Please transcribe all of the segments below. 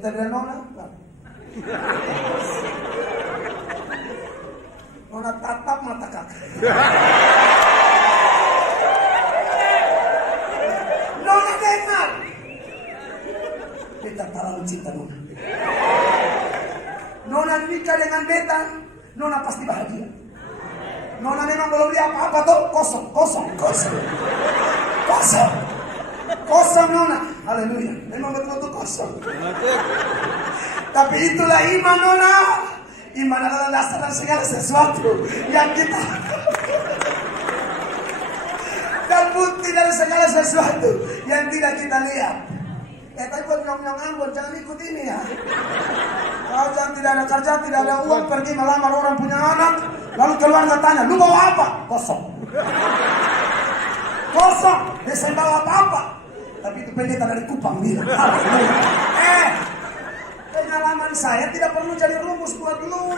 Kita bilang Nona. Nona tatap mata kakak. Nona dengar. Beta terlalu cinta Nona. Nona nikah dengan beta, Nona pasti bahagia. Nona memang belum beli apa-apa tuh, kosong Nona. Haleluya. Memang betul-betul kosong. Tapi itulah iman Nona. Iman adalah dasar dari segala sesuatu yang kita dan bukti dari segala sesuatu yang tidak kita lihat. Tapi buat nyong-nyong Ambon, jangan ikut ini ya. Kalau jangan tidak ada kerja, tidak ada uang, pergi melamar orang punya anak, lalu keluarga tanya, lu bawa apa? Kosong. Dia saya bawa apa-apa. Tapi itu pendeta dari Kupang bilang. Pengalaman saya tidak perlu jadi rumus buat lu.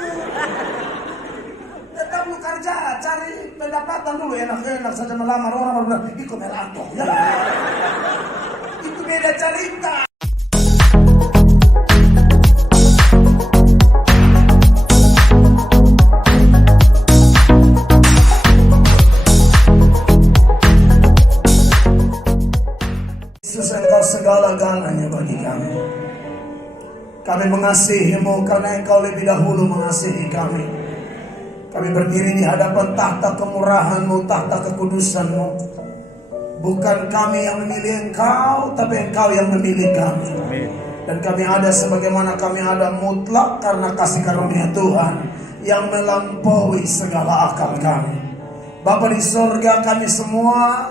Tetap lu kerja, cari pendapatan dulu. Enak-enak saja melamar orang bilang, ikut melato. Ya. Itu beda cerita. Yesus engkau segala-galanya bagi kami. Kami mengasihimu karena engkau lebih dahulu mengasihi kami. Kami berdiri di hadapan tahta kemurahanmu, tahta kekudusanmu. Bukan kami yang memilih engkau, tapi engkau yang memilih kami. Dan kami ada sebagaimana kami ada mutlak karena kasih karunia Tuhan yang melampaui segala akal kami. Bapa di sorga, kami semua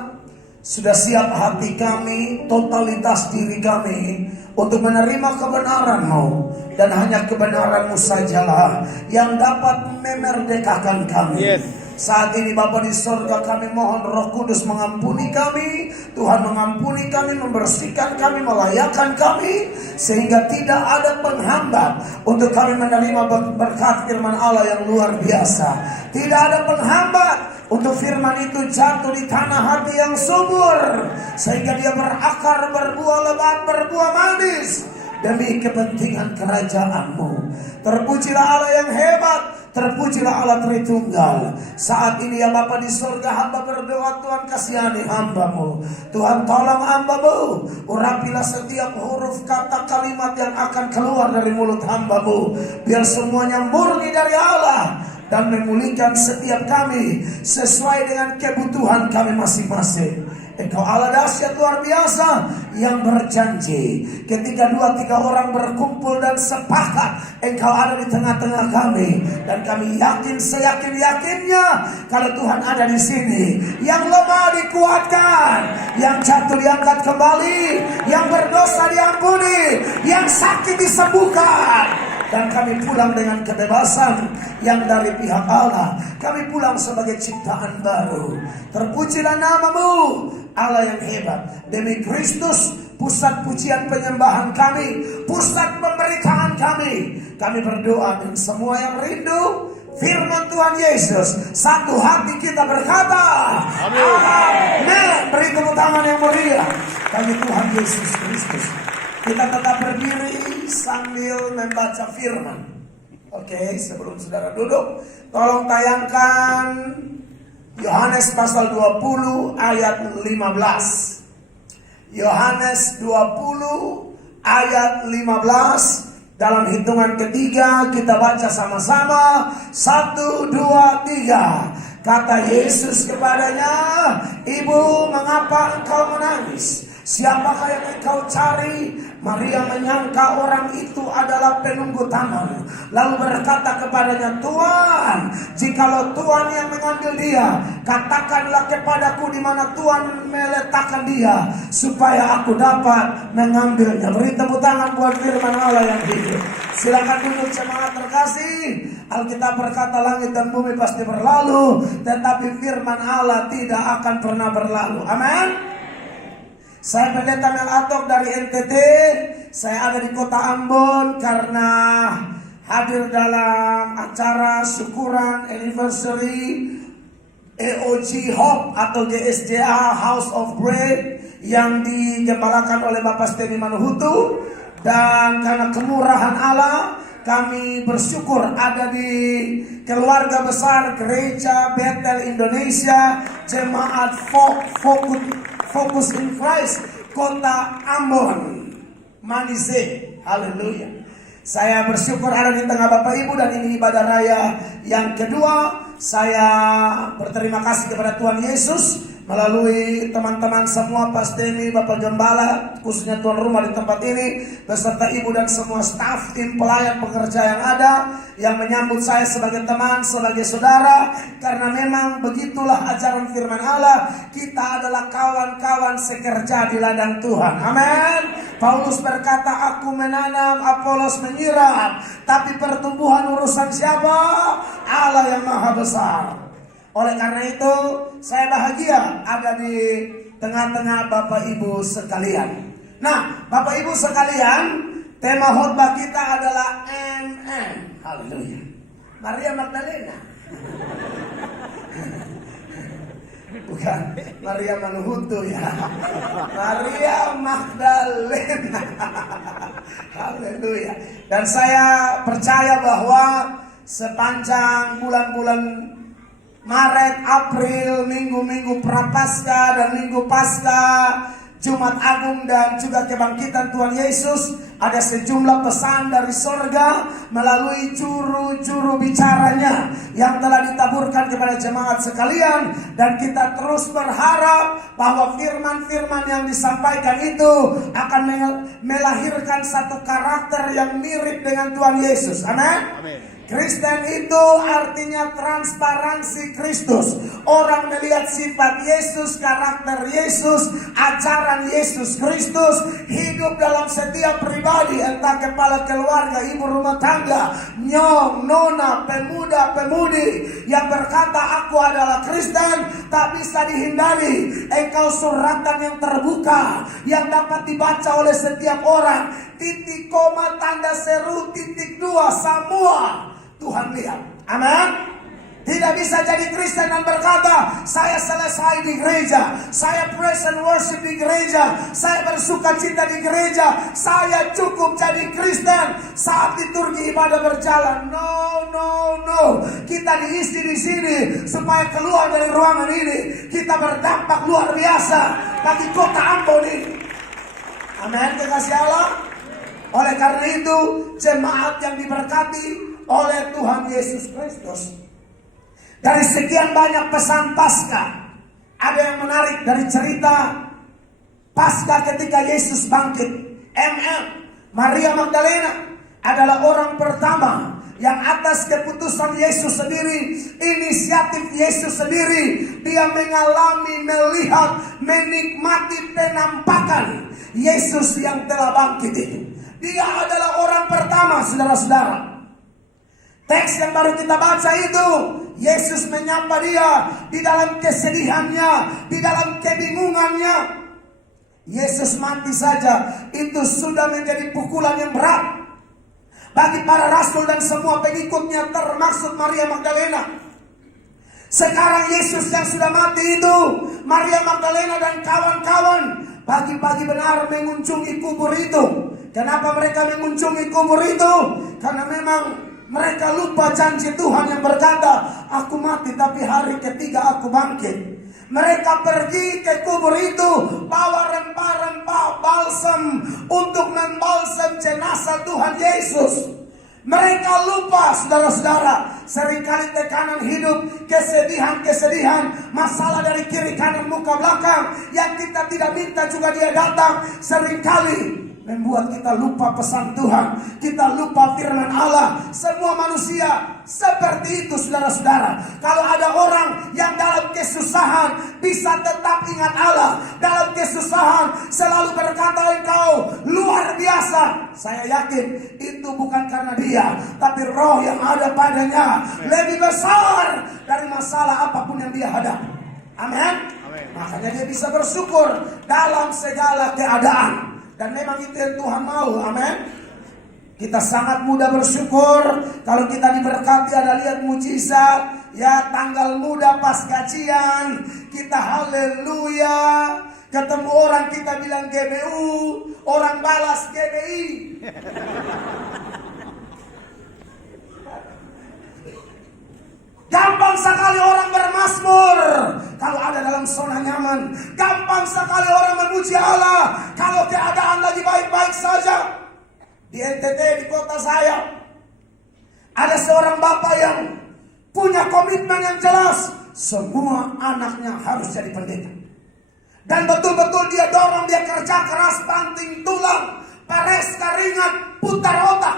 sudah siap hati kami, totalitas diri kami untuk menerima kebenaran-Mu. Dan hanya kebenaran-Mu sajalah yang dapat memerdekakan kami. Yes. Saat ini Bapa di sorga, kami mohon Roh Kudus mengampuni kami. Tuhan mengampuni kami, membersihkan kami, melayakkan kami, sehingga tidak ada penghambat untuk kami menerima berkat firman Allah yang luar biasa. Tidak ada penghambat untuk firman itu jatuh di tanah hati yang subur, sehingga dia berakar, berbuah lebat, berbuah manis demi kepentingan kerajaan-Mu. Terpujilah Allah yang hebat, terpujilah Allah Tritunggal. Saat ini ya Bapa di surga, hamba berdoa, Tuhan kasihani hamba-Mu. Tuhan tolong hamba-Mu, urapilah setiap huruf kata kalimat yang akan keluar dari mulut hamba-Mu, biar semuanya murni dari Allah dan memulihkan setiap kami sesuai dengan kebutuhan kami masing-masing. Engkau Allah dahsyat luar biasa yang berjanji ketika 2-3 orang berkumpul dan sepakat, Engkau ada di tengah-tengah kami. Dan kami yakin, seyakin-yakinnya kalau Tuhan ada di sini, yang lemah dikuatkan, yang jatuh diangkat kembali, yang berdosa diampuni, yang sakit disembuhkan. Dan kami pulang dengan kebebasan yang dari pihak Allah. Kami pulang sebagai ciptaan baru. Terpujilah nama-Mu, Allah yang hebat. Demi Kristus, pusat pujian penyembahan kami, pusat pemberitaan kami. Kami berdoa dan semua yang rindu firman Tuhan Yesus, satu hati kita berkata amin. Beri tepuk tangan yang mulia bagi Tuhan Yesus Kristus. Kita tetap berdiri sambil membaca firman. Oke, sebelum saudara duduk, tolong tayangkan Yohanes pasal 20 ayat 15. Yohanes 20 ayat 15. Dalam hitungan ketiga kita baca sama-sama. 1, 2, 3. Kata Yesus kepadanya, "Ibu, mengapa engkau menangis? Siapakah yang engkau cari?" Maria menyangka orang itu adalah penunggu taman, lalu berkata kepadanya, "Tuan, jikalau Tuan yang mengambil dia, katakanlah kepadaku di mana Tuan meletakkan dia, supaya aku dapat mengambilnya." Beri tepuk tangan buat firman Allah yang hidup. Silakan duduk jemaat terkasih. Alkitab berkata langit dan bumi pasti berlalu, tetapi firman Allah tidak akan pernah berlalu. Amin. Saya pendeta Mel Atok dari NTT. Saya ada di kota Ambon karena hadir dalam acara syukuran anniversary EOG Hope atau GSJA House of Bread yang digembalakan oleh Bapak Steny Manuhutu. Dan karena kemurahan Allah, kami bersyukur ada di keluarga besar Gereja Bethel Indonesia, Jemaat Fokus in Christ, Kota Ambon, Manise. Haleluya. Saya bersyukur ada di tengah Bapak Ibu, dan ini ibadah raya yang kedua. Saya berterima kasih kepada Tuhan Yesus melalui teman-teman semua, Pak Steny, Bapak Gembala, khususnya tuan rumah di tempat ini, beserta ibu dan semua staf, tim pelayan pekerja yang ada, yang menyambut saya sebagai teman, sebagai saudara, karena memang begitulah ajaran firman Allah, kita adalah kawan-kawan sekerja di ladang Tuhan. Amin. Paulus berkata, aku menanam, Apolos menyiram, tapi pertumbuhan urusan siapa? Allah yang maha besar. Oleh karena itu, saya bahagia ada di tengah-tengah Bapak Ibu sekalian. Nah, Bapak Ibu sekalian, tema khotbah kita adalah MM. Haleluya. Maria Magdalena. Bukan Maria Manuhutu ya. Maria Magdalena. Haleluya. Dan saya percaya bahwa sepanjang bulan-bulan Maret, April, minggu-minggu Prapaskah dan minggu Paskah, Jumat Agung dan juga kebangkitan Tuhan Yesus, ada sejumlah pesan dari sorga melalui juru-juru bicaranya yang telah ditaburkan kepada jemaat sekalian. Dan kita terus berharap bahwa firman-firman yang disampaikan itu akan melahirkan satu karakter yang mirip dengan Tuhan Yesus. Amin. Kristen itu artinya transparansi Kristus. Orang melihat sifat Yesus, karakter Yesus, ajaran Yesus Kristus hidup dalam setiap pribadi, entah kepala keluarga, ibu rumah tangga, nyong, nona, pemuda, pemudi yang berkata aku adalah Kristen, tak bisa dihindari. Engkau suratan yang terbuka yang dapat dibaca oleh setiap orang. Titik koma, tanda seru, titik dua, semua Tuhan lihat. Amin. Tidak bisa jadi Kristen dan berkata saya selesai di gereja, saya praise and worship di gereja, saya bersuka cita di gereja, saya cukup jadi Kristen saat liturgi ibadah berjalan. No. Kita diisi di sini supaya keluar dari ruangan ini kita berdampak luar biasa bagi kota Ambon ini. Amin. Kekasih Allah. Oleh karena itu, jemaat yang diberkati oleh Tuhan Yesus Kristus, dari sekian banyak pesan Paskah, ada yang menarik dari cerita Paskah ketika Yesus bangkit. Maria Magdalena adalah orang pertama yang atas keputusan Yesus sendiri, inisiatif Yesus sendiri, dia mengalami, melihat, menikmati penampakan Yesus yang telah bangkit itu. Dia adalah orang pertama, saudara-saudara. Teks yang baru kita baca itu, Yesus menyapa dia di dalam kesedihannya, di dalam kebingungannya. Yesus mati saja, itu sudah menjadi pukulan yang berat bagi para rasul dan semua pengikutnya, termasuk Maria Magdalena. Sekarang Yesus yang sudah mati itu, Maria Magdalena dan kawan-kawan pagi-pagi benar mengunjungi kubur itu. Kenapa mereka mengunjungi kubur itu? Karena memang mereka lupa janji Tuhan yang berkata, aku mati tapi hari ketiga aku bangkit. Mereka pergi ke kubur itu, bawa rempah-rempah balsam untuk membalsam jenazah Tuhan Yesus. Mereka lupa, saudara-saudara, seringkali tekanan hidup, kesedihan, masalah dari kiri kanan muka belakang yang kita tidak minta juga dia datang. Seringkali membuat kita lupa pesan Tuhan, kita lupa firman Allah. Semua manusia seperti itu, saudara-saudara. Kalau ada orang yang dalam kesusahan bisa tetap ingat Allah, dalam kesusahan selalu berkata engkau luar biasa, saya yakin itu bukan karena dia, tapi roh yang ada padanya lebih besar dari masalah apapun yang dia hadapi. Amin. Makanya dia bisa bersyukur dalam segala keadaan. Dan memang itu yang Tuhan mau. Amin. Kita sangat mudah bersyukur kalau kita diberkati, ada lihat mujizat, ya tanggal muda pas gajian, kita haleluya. Ketemu orang kita bilang GBU, orang balas GBI. Gampang sekali orang bermazmur kalau ada dalam zona nyaman. Gampang sekali orang memuji Allah kalau keadaan lagi baik-baik saja. Di NTT, di kota saya, ada seorang bapak yang punya komitmen yang jelas. Semua anaknya harus jadi pendeta. Dan betul-betul dia dorong, dia kerja keras, banting tulang, pares keringat, putar otak.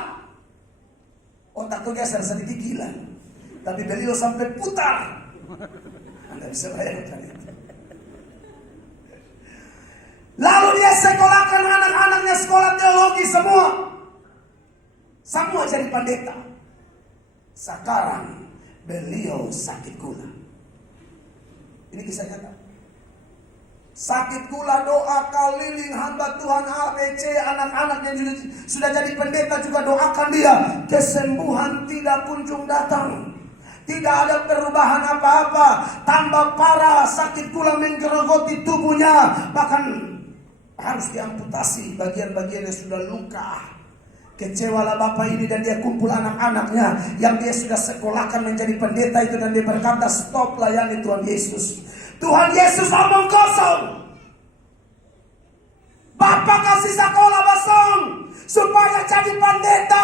Otak tuh geser sedikit gila. Tapi beliau sampai putar. Anda bisa bayangkan itu. Lalu dia sekolahkan anak-anaknya sekolah teologi semua. Semua jadi pendeta. Sekarang beliau sakit gula. Ini kisah nyata. Sakit gula, doa keliling hamba Tuhan ABC, anak-anak yang sudah jadi pendeta juga doakan dia. Kesembuhan tidak kunjung datang. Tidak ada perubahan apa-apa. Tambah parah, sakit gula menggerogoti tubuhnya. Bahkan harus diamputasi bagian-bagian yang sudah luka. Kecewalah bapak ini dan dia kumpul anak-anaknya yang dia sudah sekolahkan menjadi pendeta itu. Dan dia berkata, stop layani Tuhan Yesus. Tuhan Yesus omong kosong. Bapak kasih sekolah kosong supaya jadi pendeta.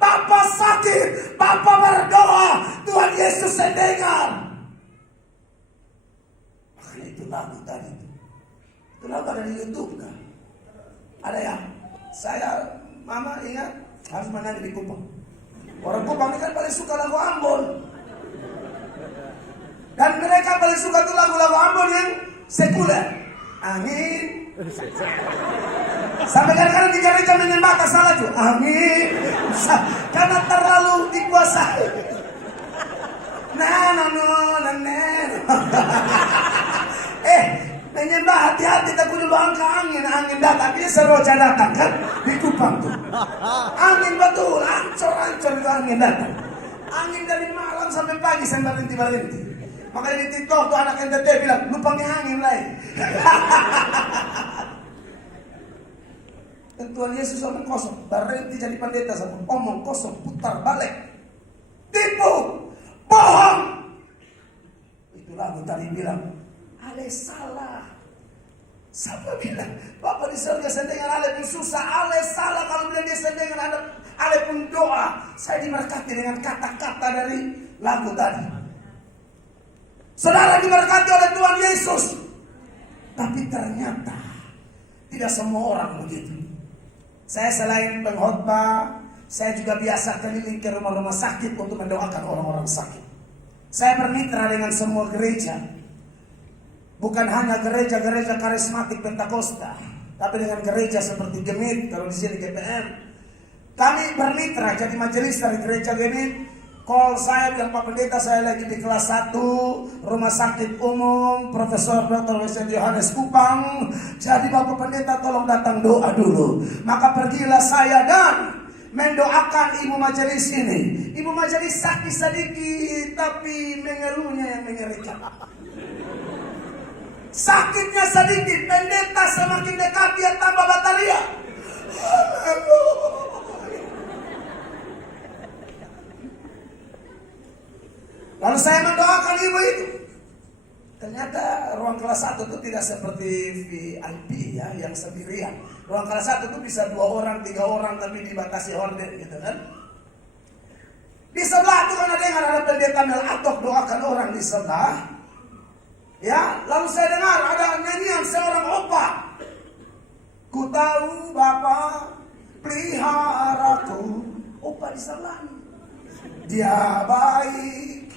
Bapak sakit, Bapak berdoa, Tuhan Yesus mendengar. Makanya itu lagu tadi. Itu lagu ada di YouTube kan? Ada yang Mama ingat harus menyanyi di Kupang. Orang Kupang ini kan paling suka lagu Ambon. Dan mereka paling suka tuh lagu-lagu Ambon yang sekuler. Amin. Sampai kadang-kadang di gereja menyembah salah tuh. Amin. Karena terlalu dikuasai. Menyembah hati-hati tak kudu angka angin datang. Biasa roja datang kan di Kupang tuh. Angin betul, ancur-ancur itu angin datang. Angin dari malam sampai pagi sampai berhenti. Makanya di TikTok tuh anak NTT bilang, lu panggil angin lain. Dan Tuhan Yesus omong kosong. Berhenti jadi pendeta sama omong kosong, putar balik. Tipu, bohong. Itu lagu tadi bilang, ale salah. Siapa bilang, Bapak di surga sendengan ale pun susah. Ale salah kalau bilang dia sendengan ale pun doa. Saya diberkati dengan kata-kata dari lagu tadi. Saudara diberkati oleh Tuhan Yesus. Tapi ternyata tidak semua orang begitu. Saya selain pengkhotbah, saya juga biasa keliling ke rumah-rumah sakit untuk mendoakan orang-orang sakit. Saya bermitra dengan semua gereja. Bukan hanya gereja-gereja karismatik Pentakosta, tapi dengan gereja seperti Gemit, kalau di sini GPM. Kami bermitra jadi majelis dari gereja Gemit. Call saya bilang, Pak Pendeta saya lagi di kelas 1 Rumah Sakit Umum Profesor Dr. Wesen Yohanes Kupang. Jadi Bapak Pendeta tolong datang doa dulu. Maka pergilah saya dan mendoakan ibu majelis ini. Ibu majelis sakit sedikit, tapi mengeluhnya yang mengerikan. Sakitnya sedikit, pendeta semakin dekat dia tambah batalia. Lalu saya mendoakan ibu itu. Ternyata ruang kelas 1 itu tidak seperti VIP ya, yang sendirian. Ruang kelas 1 itu bisa 2 orang, 3 orang, tapi dibatasi horden gitu kan. Di sebelah itu kan ada pendeta Melatok doakan orang di sebelah. Ya, lalu saya dengar ada nyanyian seorang opa. Ku tahu Bapa peliharaku. Opa di sebelah. Dia baik,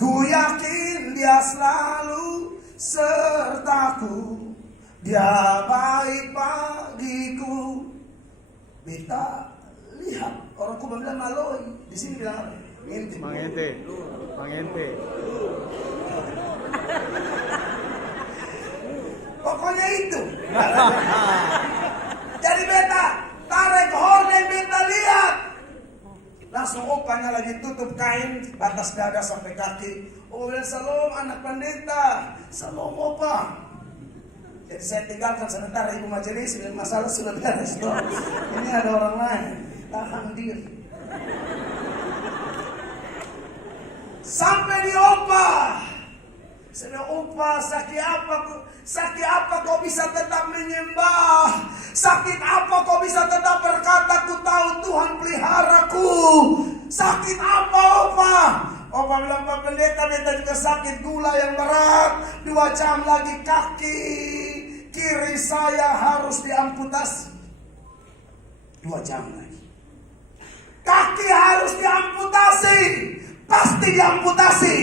ku yakin dia selalu sertaku. Dia baik bagiku. Beta lihat orang Kuba bilang maloi, di sini bilang apa? Mangente. Pokoknya itu. Jadi beta tarik horden, beta lihat. Langsung opanya lagi tutup kain batas dada sampai kaki. Oh bilang, salam anak pendeta. Salom opa. Jadi saya tinggalkan sebentar ibu majelis, masalah sudah beres. Ini ada orang lain, tahan diri. Sampai di opa. Saya opa, sakit apa kau bisa tetap menyembah? Sakit apa kau bisa tetap berkata, ku tahu Tuhan peliharaku? Sakit apa opa? Opa bilang, Pak Pendeta, beta juga sakit gula yang berat. 2 jam lagi kaki kiri saya harus diamputasi. 2 jam lagi. Kaki harus diamputasi. Pasti diamputasi.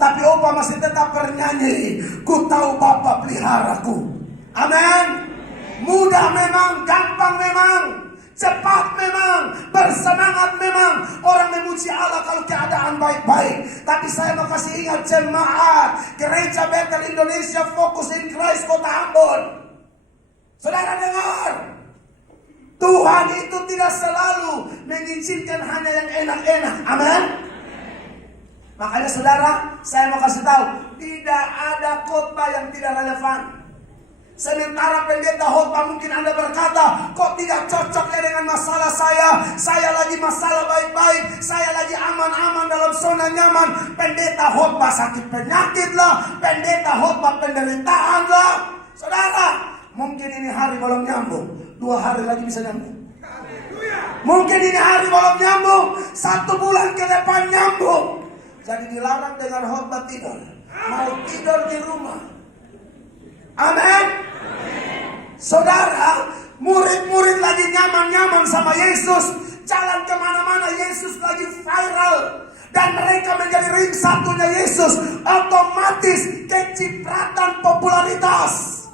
Tapi opa masih tetap bernyanyi, ku tahu Bapa peliharaku. Amin. Mudah memang, gampang memang, cepat memang, bersemangat memang. Orang memuji Allah kalau keadaan baik-baik. Tapi saya mau kasih ingat jemaat Gereja Bethel Indonesia Fokus in Christ Kota Ambon. Saudara dengar, Tuhan itu tidak selalu mengizinkan hanya yang enak-enak. Amin. Makanya saudara, saya mau kasih tahu, tidak ada khotbah yang tidak relevan. Sementara pendeta khotbah mungkin Anda berkata, kok tidak cocok ya dengan masalah saya lagi masalah baik-baik, saya lagi aman-aman dalam zona nyaman. Pendeta khotbah sakit penyakit lah, pendeta khotbah penderitaan lah. Saudara, mungkin ini hari belum nyambung, 2 hari lagi bisa nyambung. Mungkin ini hari belum nyambung, 1 bulan ke depan nyambung. Jadi dilarang dengan khotbah tidur. Mau tidur di rumah. Amin. Saudara, murid-murid lagi nyaman-nyaman sama Yesus. Jalan kemana-mana Yesus lagi viral. Dan mereka menjadi ring satunya Yesus. Otomatis kecipratan popularitas.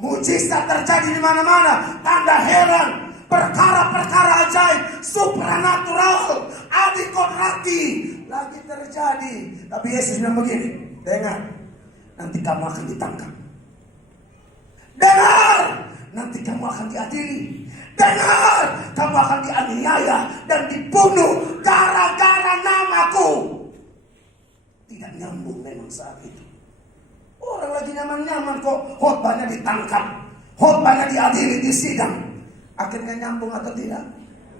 Mujizat terjadi di mana-mana. Tanda heran. Perkara-perkara ajaib. Supranatural. Adikodrati. Lagi terjadi. Tapi Yesus bilang begini, dengar, nanti kamu akan ditangkap. Dengar, nanti kamu akan diadili. Dengar, kamu akan dianiaya dan dibunuh gara-gara namaku. Tidak nyambung memang saat itu. Orang lagi nyaman-nyaman kok, khotbahnya ditangkap, khotbahnya diadili di sidang. Akhirnya nyambung atau tidak?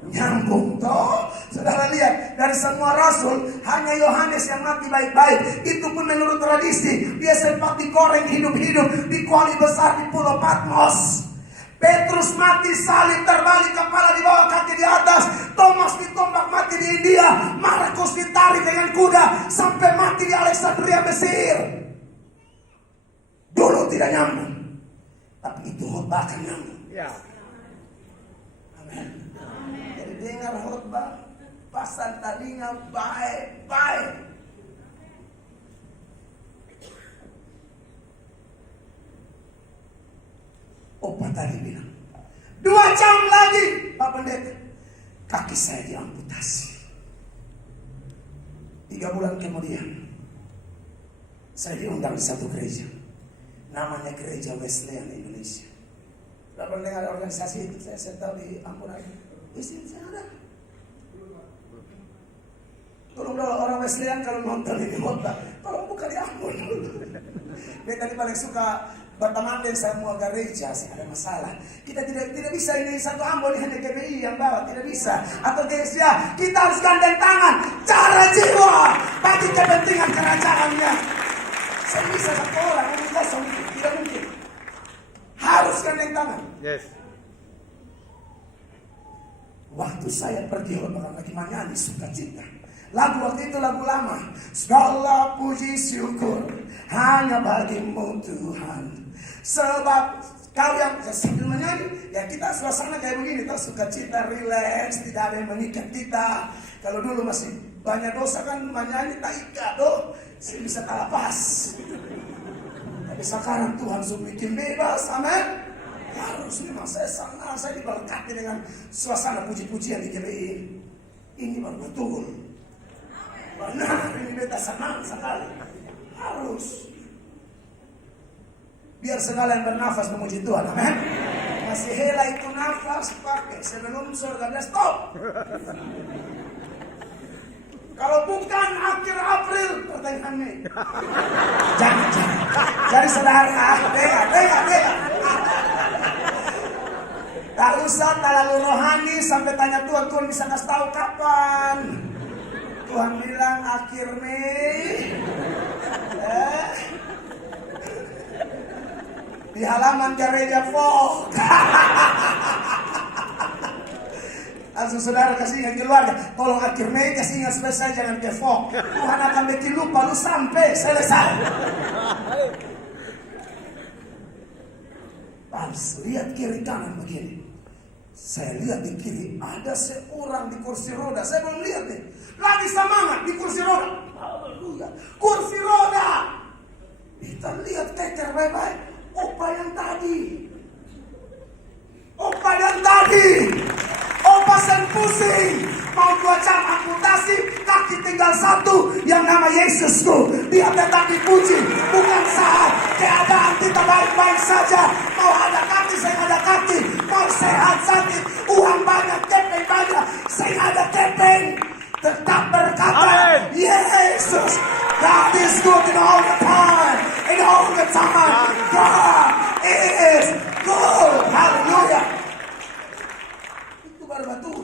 Nyambung toh. Saudara lihat, dari semua rasul hanya Yohanes yang mati baik-baik. Itu pun menurut tradisi. Dia sempat digoreng hidup-hidup di kuali besar di Pulau Patmos. Petrus mati salib, terbalik kepala di bawah, kaki di atas. Thomas ditombak mati di India. Markus ditarik dengan kuda sampai mati di Alexandria, Mesir. Dulu tidak nyambung, tapi itu khotbah akan nyambung. Ya. Amin. Jadi dengar khotbah, pasang telinga baik-baik. Opa tadi bilang, 2 jam lagi Pak Pendeta, kaki saya diamputasi. 3 bulan kemudian, saya diundang di satu gereja, namanya Gereja Wesleyan Indonesia. Tidak pernah dengar organisasi itu, saya tahu di Ambon aja. Di sini saya ada. Tolong dong orang Wesleyan kalau nonton ini khotbah, tolong buka di Ambon. Dia tadi paling suka berteman dengan semua gereja, ada masalah. Kita tidak bisa ini satu Ambon hanya GBI yang bawa, tidak bisa. Atau gereja, kita harus gandeng tangan, cara jiwa bagi kepentingan kerajaannya. Saya bisa satu orang, tidak mungkin. Harus gandeng tangan. Yes. Waktu saya pergi orang lagi menyanyi sukacita. Lagu waktu itu lagu lama. Segala puji syukur hanya bagimu Tuhan. Sebab kau yang sambil menyanyi, ya kita suasana kayak begini, tak sukacita, relax, tidak ada yang mengikat kita. Kalau dulu masih banyak dosa kan menyanyi tak ikat doh, saya bisa kalah pas. Tapi sekarang Tuhan sudah bikin bebas, amin. Harus memang saya diberkati dengan suasana puji-pujian di GBI. Ini baru betul. Benar, ini beta senang sekali. Harus. Biar sekalian bernafas memuji Tuhan, amin. Masih hela itu nafas pakai sebelum surga dia stop. Kalau bukan akhir April, pertengahan Mei. Jangan. Jadi saudara, dengar. Tak usah terlalu rohani sampai tanya Tuhan bisa kasih tahu kapan. Tuhan bilang akhir Mei. Di halaman gereja Fok. Langsung saudara kasih ingat keluarga, tolong akhir Mei kasih ingat selesai, jangan ke Fok. Tuhan akan bikin lupa lu sampai selesai. Pas lihat kiri kanan begini. Saya lihat di kiri ada seorang di kursi roda. Saya belum lihat nih. Lagi semangat di kursi roda. Haleluya. Kursi roda. Kita lihat keker baik-baik. Opa yang tadi. Opa sen pusing. Mau 2 jam amputasi, kaki tinggal 1 yang nama Yesus tuh. Dia tetap dipuji. Bukan saat keadaan kita baik-baik saja. Mau ada kaki, saya ada kaki. Mau sehat sakit, uang banyak, kepeng banyak, saya ada kepeng. Tetap berkata, Yesus, God is good in all the time. In all the time, God is good. Haleluya. Itu baru batu.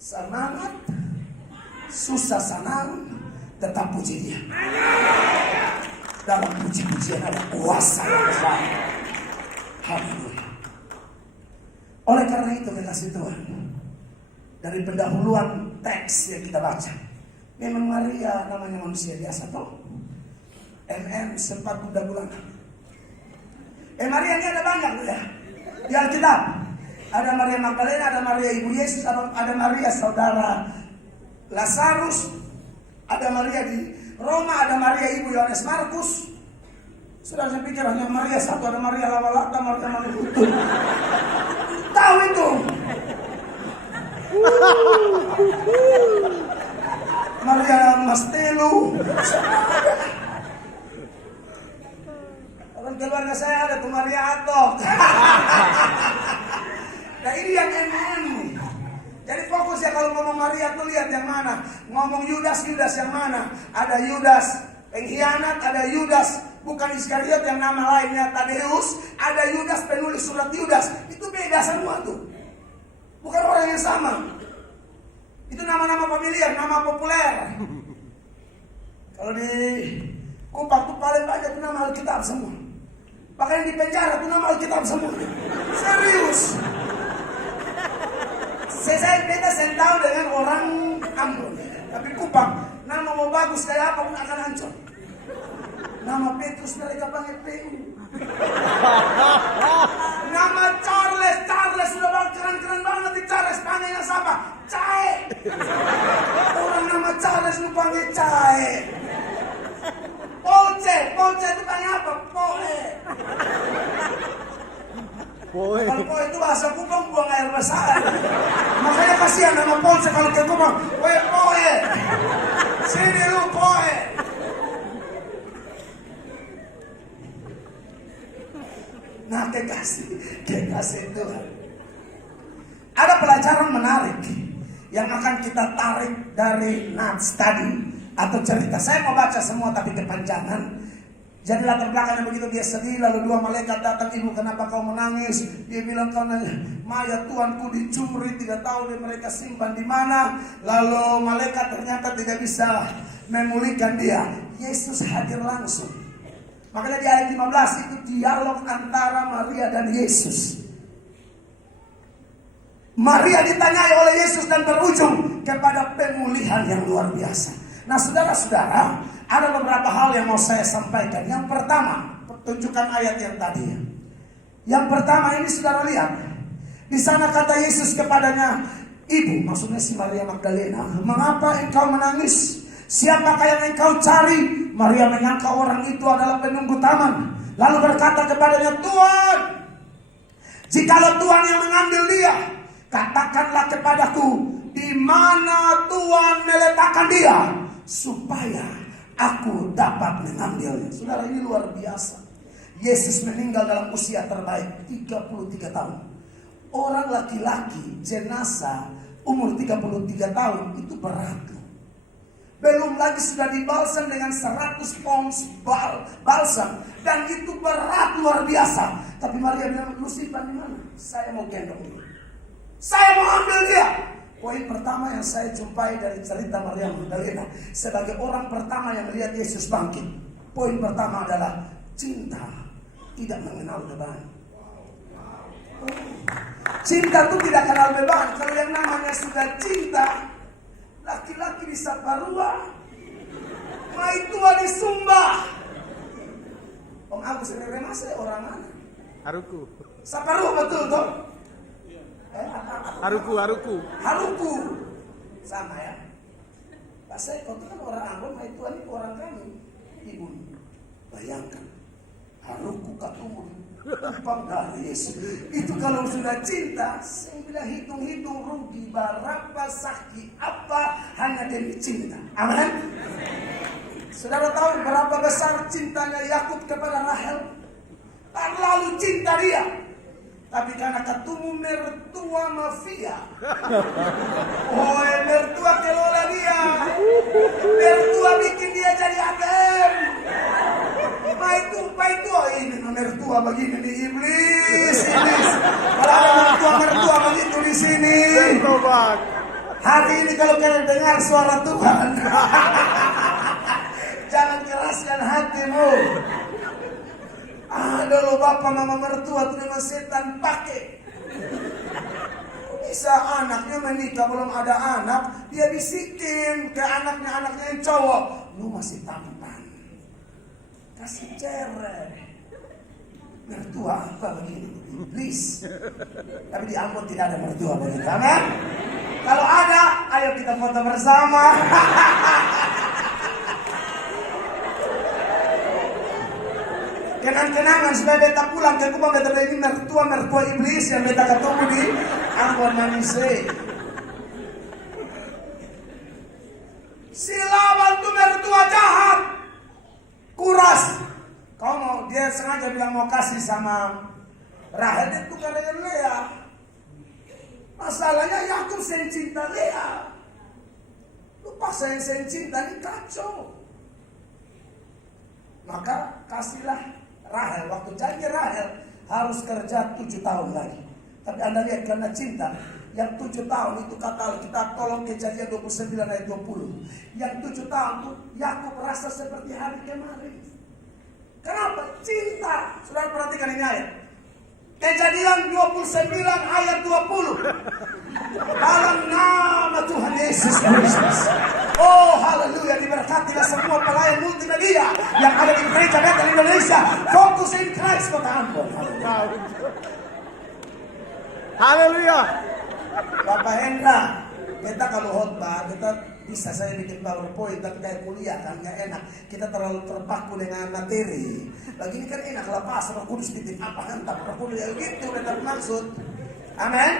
Semangat, susah senang, tetap puji Dia. Dalam puji-pujian ada kuasa yang besar. Haleluya. Oleh karena itu kasih Tuhan, dari pendahuluan teks yang kita baca, memang Maria namanya manusia biasa toh. sempat muda bulanan. Maria ini ada banyak ya di Alkitab. Ada Maria Magdalena, ada Maria ibu Yesus, ada Maria saudara Lazarus, ada Maria di Roma, ada Maria ibu Yohanes Markus. Sudah saya pikir hanya Maria satu, ada Maria Lawalata, Maria Manikutu. Tahu itu? Maria Mastelu. Orang keluarga saya ada tuh Maria Atok. Nah ini yang nih. Jadi fokus ya kalau ngomong Maria tuh lihat yang mana. Ngomong Yudas yang mana. Ada Yudas pengkhianat, ada Yudas bukan Iskariot yang nama lainnya Tadeus, ada Yudas penulis surat Yudas. Itu beda semua tuh. Bukan orang yang sama. Itu nama-nama familiar, nama populer. Kalau di Kupang tuh paling banyak tuh nama Alkitab semua. Bahkan di penjara tuh nama Alkitab semua. Serius. Saya beda tahu dengan orang Ambon. Tapi Kupang, nama mau bagus kayak apa pun akan hancur. Nama Petrus mereka panggil PU. Nama Charles sudah keren-keren banget di Charles, panggilnya siapa? Cae. Orang nama Charles lu panggil Cae. Polce itu panggil apa? Poe. Kalau Poe itu bahasa Kupang buang air besar. Makanya kasihan nama Polce kalau ke Kupang. Poe. Sini lu Poe. Nah kekasih Tuhan. Ada pelajaran menarik yang akan kita tarik dari nats tadi atau cerita. Saya mau baca semua tapi kepanjangan. Jadi latar belakangnya begitu, dia sedih, lalu 2 malaikat datang, ibu kenapa kau menangis? Dia bilang karena mayat Tuanku dicuri, tidak tahu dia mereka simpan di mana. Lalu malaikat ternyata tidak bisa memulihkan dia. Yesus hadir langsung. Makanya di ayat 15 itu dialog antara Maria dan Yesus. Maria ditanyai oleh Yesus dan berujung kepada pemulihan yang luar biasa. Nah saudara-saudara, ada beberapa hal yang mau saya sampaikan. Yang pertama, tunjukkan ayat yang tadi. Yang pertama ini saudara lihat. Di sana kata Yesus kepadanya, ibu, maksudnya si Maria Magdalena, mengapa engkau menangis? Siapakah yang engkau cari? Maria menyangka orang itu adalah penunggu taman. Lalu berkata kepadanya, Tuhan, jikalau Tuhan yang mengambil dia, katakanlah kepadaku, di mana Tuhan meletakkan dia, supaya aku dapat mengambilnya. Saudara, ini luar biasa. Yesus meninggal dalam usia terbaik 33 tahun. Orang laki-laki jenazah umur 33 tahun, itu berat loh. Belum lagi sudah dibalsam dengan 100 pounds balsam. Dan itu berat luar biasa. Tapi Maria bilang, lu simpan di mana? Saya mau gendong dia. Saya mau ambil dia. Poin pertama yang saya jumpai dari cerita Maria Magdalena sebagai orang pertama yang melihat Yesus bangkit. Poin pertama adalah cinta tidak mengenal beban. Cinta itu tidak kenal beban. Kalau yang namanya sudah cinta, laki-laki di Saparua, maitua di Sumba. Om Agus ini masih orang mana? Haruku. Saparua betul toh? Haruku. Sama ya. Pak Seko itu kan orang Ambon, maitua ini orang kami. Ibu, bayangkan. Haruku katumur. Tumpang dari Yesus. Itu kalau sudah cinta, saya bilang hitung-hitung rugi berapa sakit apa hanya demi cinta. Amin. Saudara tahu berapa besar cintanya Yakub kepada Rahel? Terlalu cinta dia. Tapi karena ketemu mertua mafia. Oh, mertua kelola dia. Mertua bikin dia jadi ATM. Itu ini mertua begini di iblis. Kalau ada mertua begitu di sini. Hari ini kalau kalian dengar suara Tuhan, jangan keraskan hatimu. Ada lo bapak mama mertua tuh memang setan pakai. Bisa anaknya menikah belum ada anak, dia bisikin ke anaknya yang cowok, lu masih tampan, kasih cerai. Mertua apa begini? Iblis. Tapi di Ambon tidak ada mertua begitu, amin? Kalau ada, ayo kita foto bersama. Kenang-kenangan supaya beta pulang ke rumah, beta ini mertua iblis yang beta ketemu di Ambon Manise. Si Laban tuh mertua jahat, kuras. Kau mau, dia sengaja bilang mau kasih sama Rahel, dia tukar dengan Lea. Masalahnya Yakub sen cinta Lea. Lupa saya sen cinta ini kacau. Maka kasihlah Rahel. Waktu janji Rahel harus kerja 7 tahun lagi. Tapi Anda lihat karena cinta, yang 7 tahun itu kata kita tolong Kejadian 29 ayat 20. Yang 7 tahun itu Yakub rasa seperti hari kemarin. Kenapa? Cinta. Saudara perhatikan ini ayat. Kejadian 29 ayat 20. Dalam nama Tuhan Yesus Kristus. Oh haleluya, diberkatilah semua pelayan multimedia yang ada di gereja Bethel Indonesia. Fokus in Christ kota Ambon. Haleluya. Bapak Hendra, kita kalau khotbah kita bisa saya bikin PowerPoint, tapi kayak kuliah kan gak enak. Kita terlalu terpaku dengan materi. Lagi ini kan enak lepas Roh Kudus titip apa hantar Roh Kudus ya gitu benar maksud. Amin.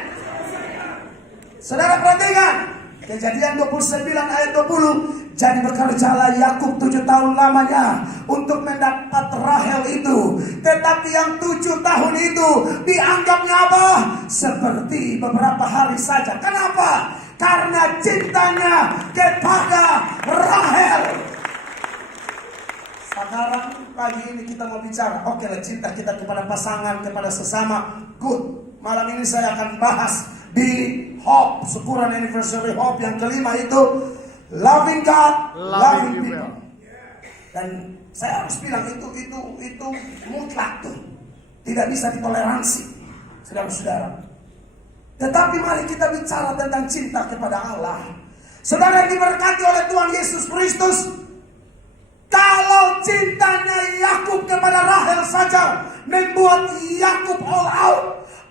Saudara perhatikan Kejadian 29 ayat 20. Jadi bekerjalah Yakub 7 tahun lamanya untuk mendapat Rahel itu. Tetapi yang 7 tahun itu dianggapnya apa? Seperti beberapa hari saja. Kenapa? Karena cintanya kepada Rahel. Sekarang pagi ini kita mau bicara, oke lah, cinta kita kepada pasangan, kepada sesama, good. Malam ini saya akan bahas di Hope, syukuran anniversary Hope yang kelima itu loving God, loving people. Dan saya harus bilang itu mutlak tuh, tidak bisa ditoleransi, saudara-saudara. Tetapi mari kita bicara tentang cinta kepada Allah. Saudara yang diberkati oleh Tuhan Yesus Kristus, kalau cintanya Yakub kepada Rahel saja membuat Yakub all out,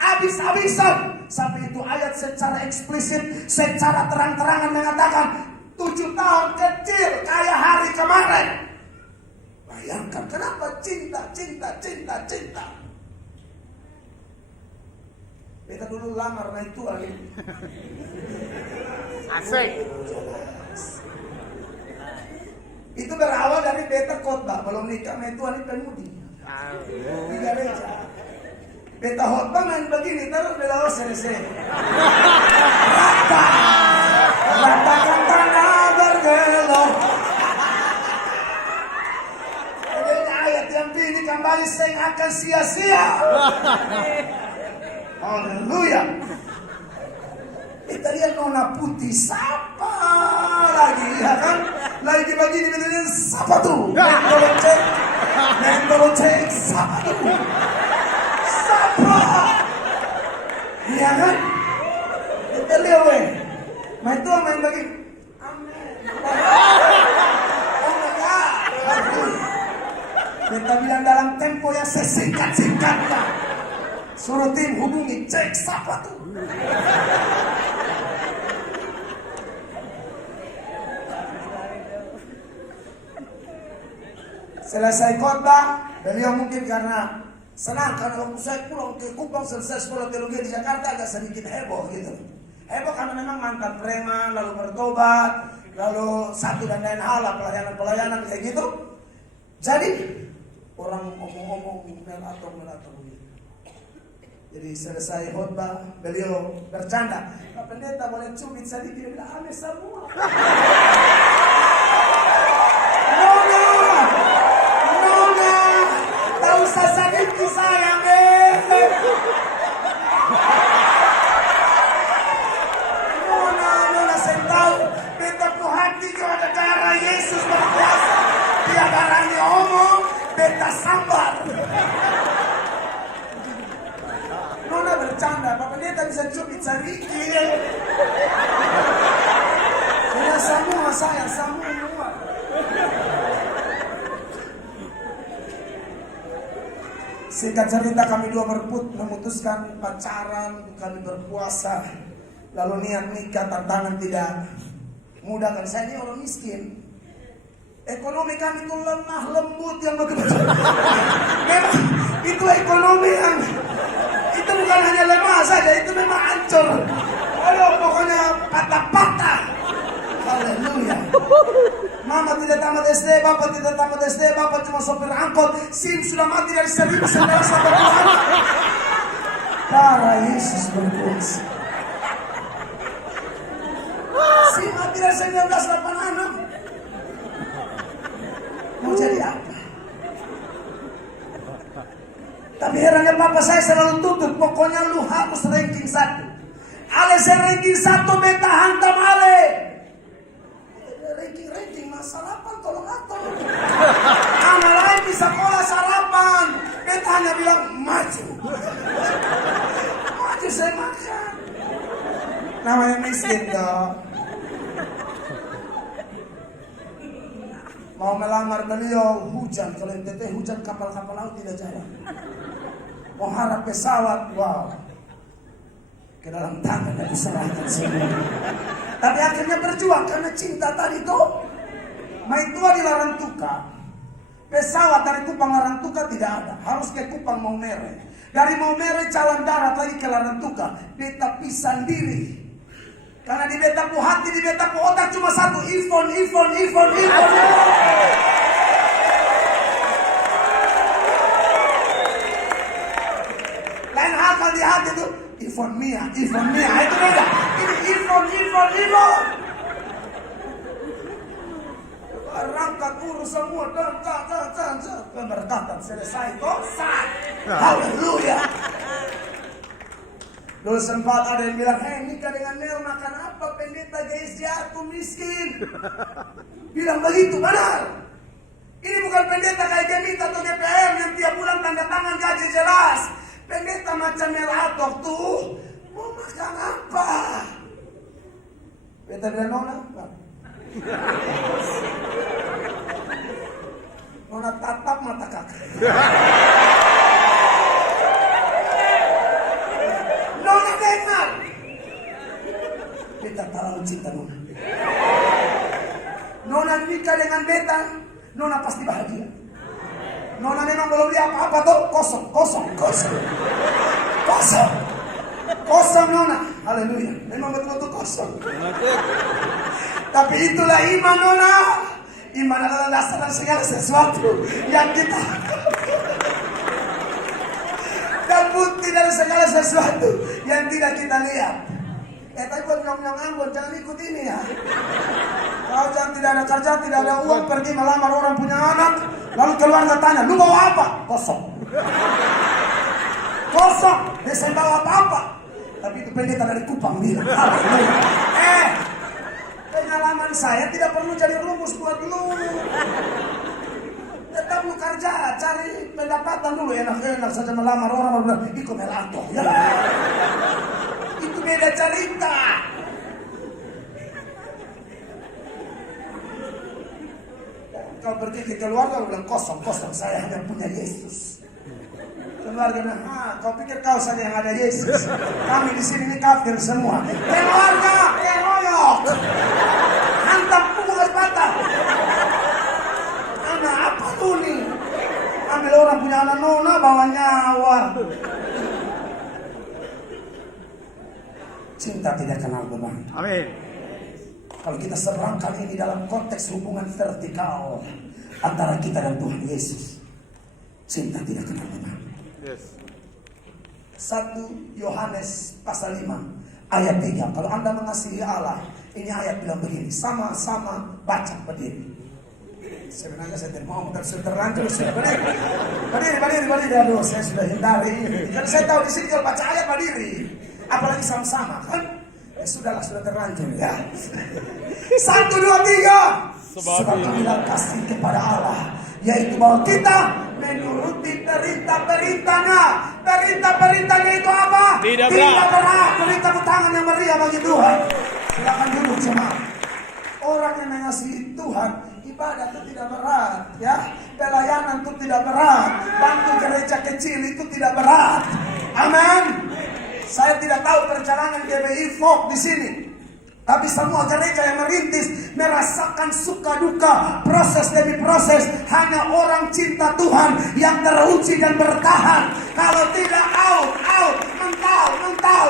habis-habisan. Sampai itu ayat secara eksplisit, secara terang-terangan mengatakan 7 tahun kecil kayak hari kemarin. Bayangkan kenapa cinta. Beta dulu lamar naik tua nih. Asik. Itu berawal dari beta khotbah, belum nikah naik tua nih pemudi. Di gereja. Beta khotbah main begini terus bela selesai. Ratakan tanah bergelor. Adanya ayat yang ini kembali sing akan sia-sia. Haleluya. Kita lihat nona putih siapa lagi, ya kan? Lagi begini betulnya siapa tuh? Mentolo cek siapa tuh? Siapa? Iya kan? Kita lihat weh. Main tuh main begini. Amin. Oh my God. Kita bilang dalam tempo yang sesingkat-singkatnya. Suruh tim hubungi, cek siapa tuh? Selesai khotbah, beliau mungkin karena senang, karena waktu saya pulang ke Kupang selesai sekolah teologi di Jakarta agak sedikit heboh gitu. Heboh karena memang mantan preman, lalu bertobat, lalu satu dan lain hal, pelayanan kayak gitu. Jadi orang ngomong-ngomong melato begitu. Jadi selesai khotbah, beliau bercanda, Pak Pendeta boleh cubit sedikit, dia bilang aneh semua. Nona, tak usah sedikit sayang Nona saya tahu, beta ku hati kau ada darah Yesus berkuasa. Dia darahnya omong, beta sambar. Nona bercanda, Pak Pendeta bisa cubit sedikit. Dia semua sayang, semua. Singkat cerita kami dua memutuskan pacaran, kami berpuasa, lalu niat nikah, tantangan tidak mudah kan. Saya ini orang miskin, ekonomi kami itu lemah lembut yang begitu. Memang itu ekonomi yang itu bukan hanya lemah saja, itu memang hancur. Aduh, pokoknya patah-patah. Haleluya. Mama tidak tamat SD, Bapak tidak tamat SD, Bapak cuma sopir angkot. SIM sudah mati dari 1986. Darah Yesus berkuasa. SIM mati dari 1986. Mau jadi apa? Tapi herannya Papa saya selalu tutup. Pokoknya lu harus ranking 1. Ale saya ranking 1, beta hantam ale. Ranking sarapan tolong atur. Anak lain di sekolah sarapan, beta hanya bilang maju. Maju saya makan. Namanya miskin dong. Mau melamar beliau hujan, kalau NTT hujan kapal-kapal laut tidak jalan. Mau harap pesawat, wow. Ke dalam tangan dan diserahkan semua. Tapi akhirnya berjuang karena cinta tadi tuh. Main tua di Larantuka. Pesawat dari Kupang Larantuka tidak ada. Harus ke Kupang Maumere. Dari Maumere jalan darat lagi ke Larantuka. Beta pisah diri. Karena di beta pu hati, di beta pu otak cuma satu. Ivon. Lain hal di hati tuh. Ivon Mia. Itu beda. Ini Ivon. Rangkat urus semua dan pemberkatan selesai selesai. Haleluya. Dulu sempat ada yang bilang, nikah dengan Nel makan apa? Pendeta guys jatuh miskin. Bilang begitu, benar. Ini bukan pendeta kayak Gemita atau DPM yang tiap bulan tanda tangan gaji jelas. Pendeta macam Nel Atok tuh mau makan apa? Beta bilang Nona, Nona tatap mata kakak. Nona dengar. Beta terlalu cinta Nona. Nona nikah dengan beta, Nona pasti bahagia. Nona memang belum lihat apa-apa tuh, kosong Nona. Haleluya. Memang betul-betul kosong. Tapi itulah iman Nona. Iman adalah dasar dari segala sesuatu yang kita dan bukti dari segala sesuatu yang tidak kita lihat. Tapi buat nyong-nyong Ambon, jangan ikut ini ya. Kalau jangan tidak ada kerja, tidak ada uang, pergi melamar orang punya anak, lalu keluarga tanya, lu bawa apa? Kosong. Kosong, dia saya bawa apa-apa. Tapi itu pendeta dari Kupang bilang. Pengalaman saya tidak perlu jadi rumus buat lu. Tetap lu kerja, cari pendapatan dulu. Enak-enak saja melamar orang bilang, ikut melato. Ya. Itu beda cerita. Kau pergi ke keluarga, bilang kosong, saya hanya punya Yesus. Keluarga bilang, kau pikir kau saja yang ada Yesus. Kami di sini ini kafir semua. Keluarga, keroyok. Hantam pungut patah. Anak apa tuh nih? Ambil orang punya anak nona, bawa nyawa. Cinta tidak kenal beban. Amin. Kalau kita serangkan ini dalam konteks hubungan vertikal antara kita dan Tuhan Yesus, cinta tidak kenal beban. Yes. 1 Yohanes pasal 5 ayat 3. Kalau Anda mengasihi Allah, ini ayat bilang begini, sama-sama baca, berdiri. Sebenarnya saya tidak mau, tapi sudah terlanjur. Berdiri. Aduh, saya sudah hindari. Karena saya tahu di sini kalau baca ayat berdiri, apalagi sama-sama kan? Ya sudahlah, sudah terlanjur ya. 1, 2, 3. Sebab inilah kasih kepada Allah, yaitu bahwa kita menuruti perintah-perintahnya. Perintah-perintahnya itu apa? Tidak berat. Perintah tangan yang meriah bagi Tuhan. Silakan duduk jemaat. Orang yang mengasihi Tuhan, ibadah itu tidak berat, ya. Pelayanan itu tidak berat. Bantu gereja kecil itu tidak berat. Amin. Saya tidak tahu perjalanan GBI Folk di sini. Tapi semua gereja yang merintis merasakan suka duka, proses demi proses. Hanya orang cinta Tuhan yang teruji dan bertahan. Kalau tidak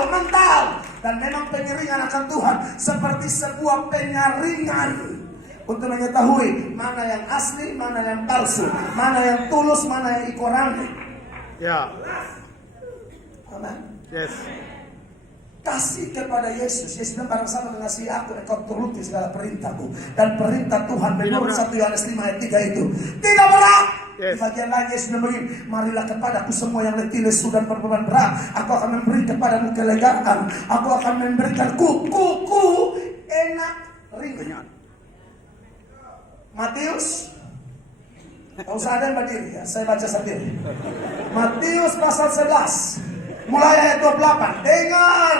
mental. Dan memang penyaringan akan Tuhan seperti sebuah penyaringan untuk mengetahui mana yang asli, mana yang palsu, mana yang tulus, mana yang ikorani. Ya. Amin. Yes. Kasih kepada Yesus. Yesus bilang, barang siapa mengasihi aku, engkau turuti segala perintahku. Dan perintah Tuhan menurut 1 Yohanes 5 ayat 3 itu tidak berat. Yes. Di bagian lain Yesus bilang begini, marilah kepadaku semua yang letih, lesu dan berbeban berat, aku akan memberi kepadamu kelegaan. Aku akan memberikan kuku enak ringan. Matius, tak usah ada yang berdiri ya, saya baca sendiri. Matius pasal 11 mulai ayat 28. Dengar,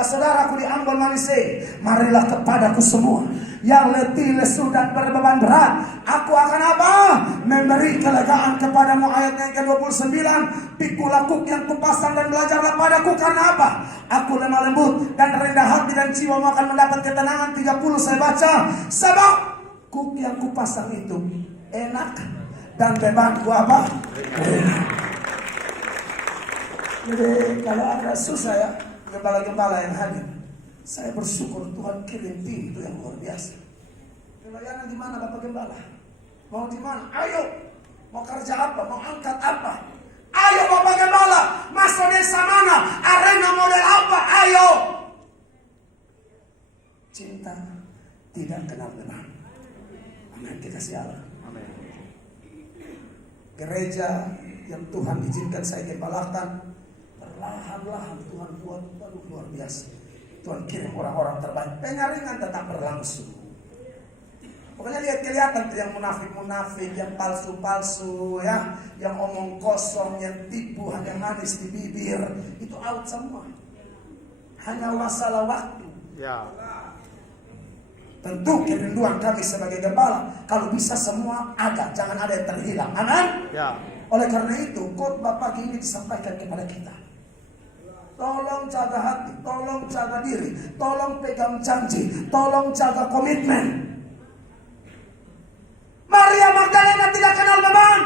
saudaraku di Ambon Malaysia, marilah kepadaku semua yang letih, lesu dan berbeban berat, aku akan apa? Memberi kelegaan kepadamu. Ayatnya yang ke-29, pikulah kuk yang kupasang dan belajarlah padaku, karena apa? Aku lemah lembut dan rendah hati, dan jiwamu akan mendapat ketenangan. 30 saya baca, sebab kuk yang kupasang itu enak dan bebanku apa? Ringan. Jadi kalau ada susah ya, gembala-gembala yang hadir, saya bersyukur Tuhan kirim tim itu yang luar biasa. Pelayanan di mana Bapak Gembala? Mau di mana? Ayo. Mau kerja apa? Mau angkat apa? Ayo Bapak Gembala. Masuk desa mana? Arena model apa? Ayo. Cinta tidak kenal beban. Amin. Dikasih Allah. Amin. Gereja yang Tuhan izinkan saya gembalakan, perlahan-lahan Tuhan buat luar biasa. Tuhan kirim orang-orang terbaik. Penyaringan tetap berlangsung. Pokoknya lihat kelihatan tuh yang munafik-munafik, yang palsu-palsu ya, yang omong kosong, yang tipu, hanya manis di bibir, itu out semua. Hanya masalah waktu. Ya. Tentu kerinduan kami sebagai gembala, kalau bisa semua ada, jangan ada yang terhilang. Amin. Ya. Oleh karena itu, khotbah pagi ini disampaikan kepada kita. Tolong jaga hati, tolong jaga diri, tolong pegang janji, tolong jaga komitmen. Maria Magdalena tidak kenal beban.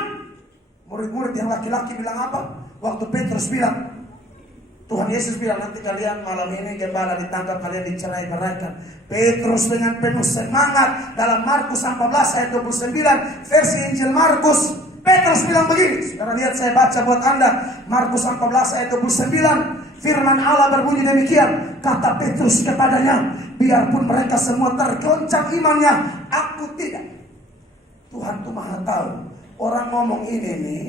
Murid-murid yang laki-laki bilang apa? Waktu Petrus bilang, Tuhan Yesus bilang, nanti kalian malam ini gembala ditangkap, kalian dicerai beraikan. Petrus dengan penuh semangat dalam Markus 14 ayat 29 versi Injil Markus, Petrus bilang begini. Saudara lihat, saya baca buat Anda Markus 14 ayat 29. Firman Allah berbunyi demikian, kata Petrus kepadanya, biarpun mereka semua tergoncang imannya, aku tidak. Tuhan tuh maha tahu. Orang ngomong ini nih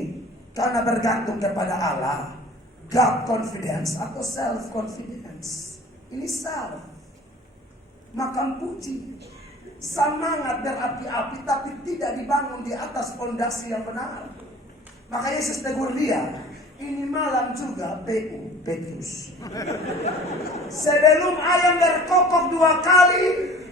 karena bergantung kepada Allah. God confidence atau self confidence. Ini self. Makan puji. Semangat berapi-api tapi tidak dibangun di atas fondasi yang benar. Maka Yesus tegur dia. Ini malam juga Petrus. Sebelum ayam berkokok 2 kali,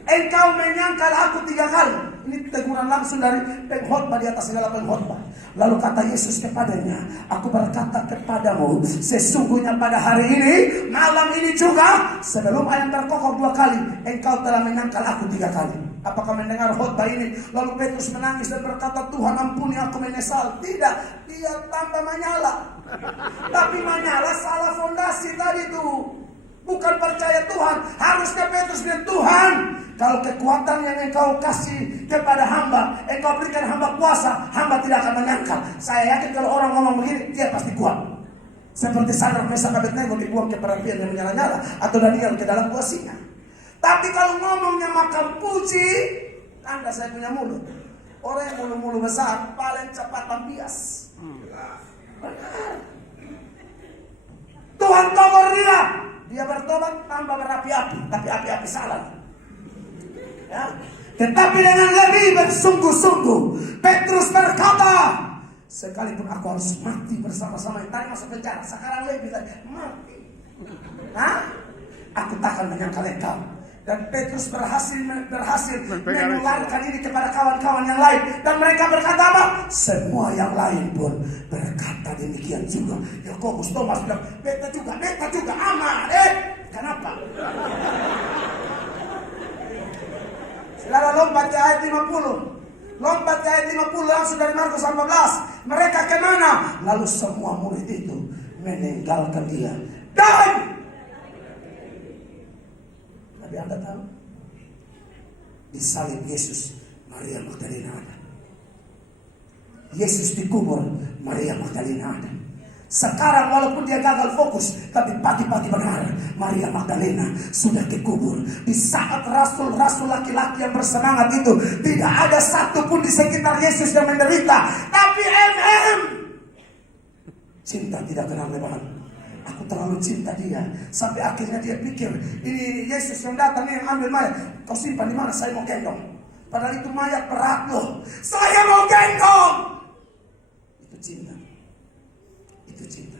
engkau menyangkal aku 3 kali. Ini teguran langsung dari pengkhotbah di atas segala pengkhotbah. Lalu kata Yesus kepadanya, aku berkata kepadamu, sesungguhnya pada hari ini, malam ini juga, sebelum ayam berkokok 2 kali, engkau telah menyangkal aku 3 kali. Apakah mendengar khotbah ini? Lalu Petrus menangis dan berkata, Tuhan ampuni aku menyesal. Tidak, dia tambah menyala. Tapi menyala salah fondasi tadi tuh. Bukan percaya Tuhan. Harusnya Petrus bilang, Tuhan, kalau kekuatan yang engkau kasih kepada hamba, engkau berikan hamba kuasa, hamba tidak akan menyangkal. Saya yakin kalau orang ngomong begini, dia pasti kuat. Seperti Sadrak, Mesak, Abednego dibuang ke perapian yang menyala-nyala, atau Daniel ke dalam gua singa. Tapi kalau ngomongnya makan puji, Anda saya punya mulut. Orang yang mulu-mulu besar paling cepat ambias. Benar. Tuhan tegur dia. Dia bertobat tambah berapi-api, tapi api-api salah. Ya. Tetapi dengan lebih bersungguh-sungguh, Petrus berkata, sekalipun aku harus mati bersama-sama yang tadi masuk penjara, sekarang lebih mati. Hah? Aku takkan menyangkal engkau. Dan Petrus berhasil menularkan ini kepada kawan-kawan yang lain. Dan mereka berkata apa? Semua yang lain pun berkata demikian juga. Yakobus, Thomas bilang, beta juga, aman. Kenapa? Saudara lompat ke ayat 50. Lompat ke ayat 50 langsung dari Markus 14. Mereka kemana? Lalu semua murid itu meninggalkan dia. Dan Anda tahu, disalib Yesus, Maria Magdalena ada. Yesus dikubur, Maria Magdalena ada. Sekarang walaupun dia gagal fokus, tapi pagi-pagi benar, Maria Magdalena sudah dikubur. Di saat rasul-rasul laki-laki yang bersemangat itu, tidak ada satupun di sekitar Yesus yang menderita. Tapi cinta tidak kenal lebaran. Aku terlalu cinta dia. Sampai akhirnya dia pikir, ini Yesus yang datang yang ambil mayat. Kau simpan di mana? Saya mau gendong. Padahal itu mayat berat loh. Saya mau gendong. Itu cinta. Itu cinta.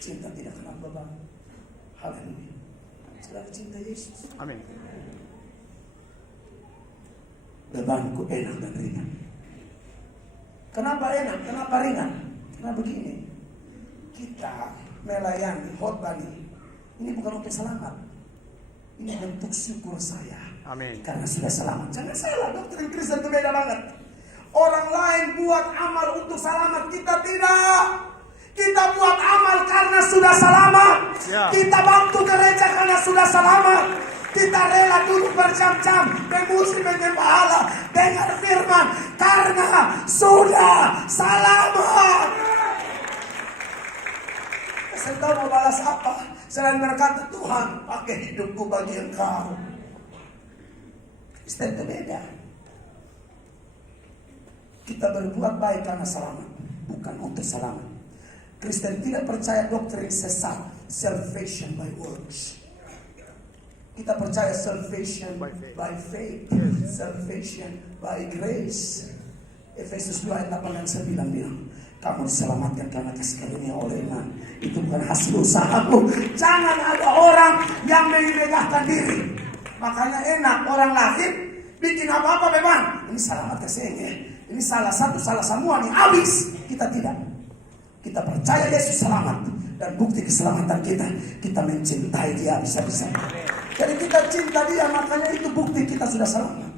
Cinta tidak kenal beban. Haleluya. Saudara cinta Yesus. Amin. Bebanku enak dan ringan. Kenapa enak? Kenapa ringan? Karena begini. Kita melayani khotbah ini bukan untuk selamat. Ini bentuk syukur saya. Amin. Karena sudah selamat. Jangan salah, doktrin Kristen itu beda banget. Orang lain buat amal untuk selamat, kita tidak. Kita buat amal karena sudah selamat. Ya. Kita bantu gereja karena sudah selamat. Kita rela duduk berjam-jam memuji menyembah Allah, dengar firman karena sudah selamat. Saya tahu mau balas apa. Selain berkata, Tuhan pakai hidupku bagi engkau. Kristen itu beda. Kita berbuat baik karena selamat, bukan untuk selamat. Kristen tidak percaya doktrin sesat, salvation by works. Kita percaya salvation by faith, salvation by grace. Efesus 2 ayat 8 dan 9 bilang, kamu diselamatkan karena kasih karunia oleh iman. Itu bukan hasil usahamu. Jangan ada orang yang memegahkan diri. Makanya enak orang lain bikin apa-apa memang. Ini selamat kesehnya. Ini salah satu, salah semua nih habis. Kita tidak. Kita percaya Yesus selamat. Dan bukti keselamatan kita, kita mencintai dia bisa-bisa. Jadi kita cinta dia, makanya itu bukti kita sudah selamat.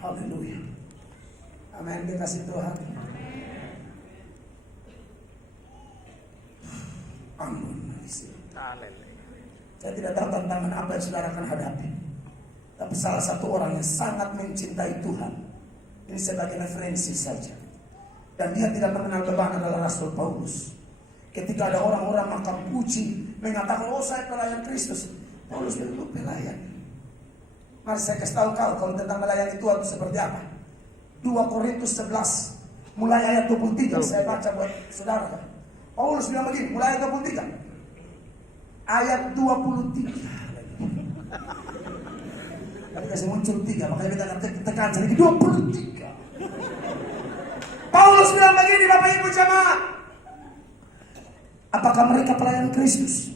Haleluya. Amin, dikasih Tuhan. Ampun. Saya tidak tahu tantangan apa yang saudara akan hadapi. Tapi salah satu orang yang sangat mencintai Tuhan, Ini sebagai referensi saja. Dan dia tidak mengenal beban adalah Rasul Paulus. Ketika ada orang-orang makan puji, mengatakan, oh saya pelayan Kristus. Paulus bilang, lu pelayan. Mari saya kasih tahu kau kalau tentang melayani Tuhan itu seperti apa. 2 Korintus 11 mulai ayat 23 saya baca buat saudara. Paulus bilang begini, mulai ayat 23. Ayat 23. Tadi kasih muncul 3, makanya kita tekan jadi 23. Paulus bilang begini, Bapak Ibu jemaat. Apakah mereka pelayan Kristus?